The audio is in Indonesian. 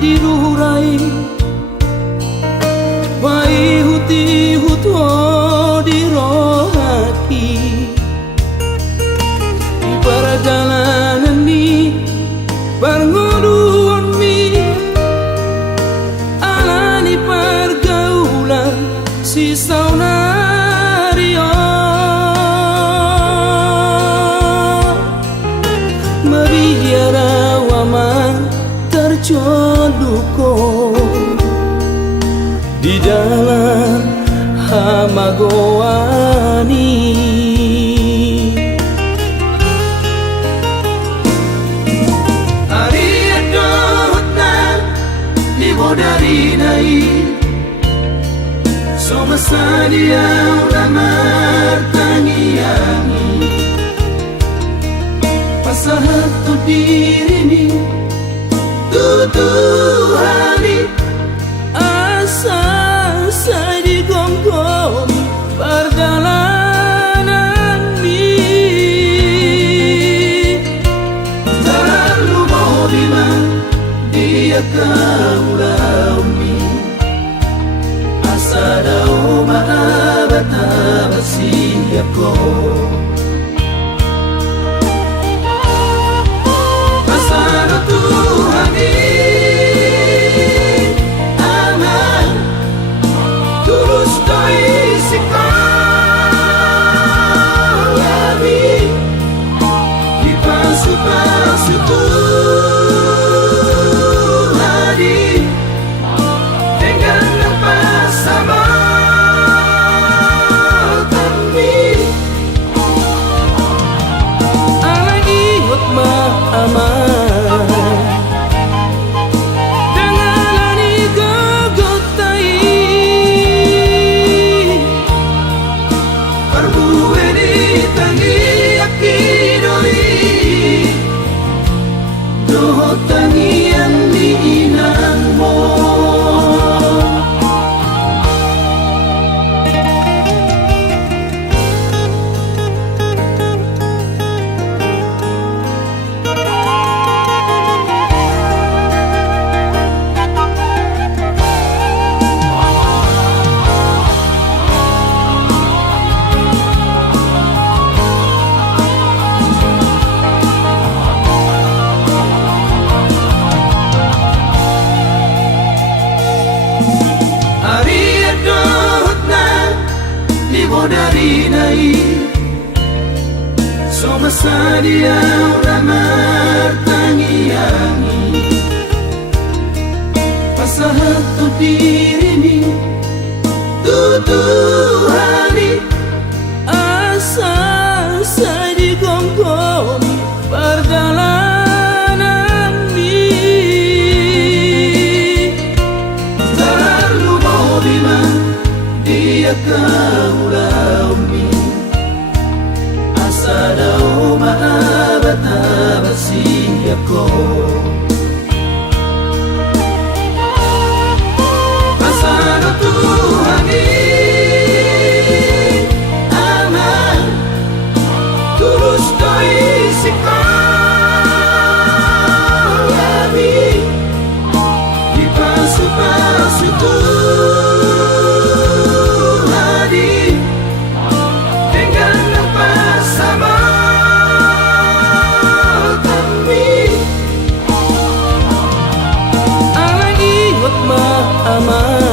dirurai wai huti huto di rohaki di perjalanan ni barngoduan mi alani pergaulan si saunario mabiara waman tercoluko di jalan Hamagoani. Hari adotna dari nai somasa dia ulamar tangiani pasahat tu diri ni tuduhani asa saya digomgom perjalanan ni terlalu mau bilang dia kaulaumi asa dao maabata basiyako pasado Tuhan aman tulus doi sikalami di pasu-pasu Tuhan dengan lepas sama kami alagi hukma aman tangian di inangmu dari nai somasa dia ulamar tangiani pasahat tu diri ni tuduhani asa saya digomgom perjalanan ni terlalu mau bilang dia kaulaumi asa dao maabata basiyako pasado Tuhan aman tulus doi sikalami di pasu-pasu aman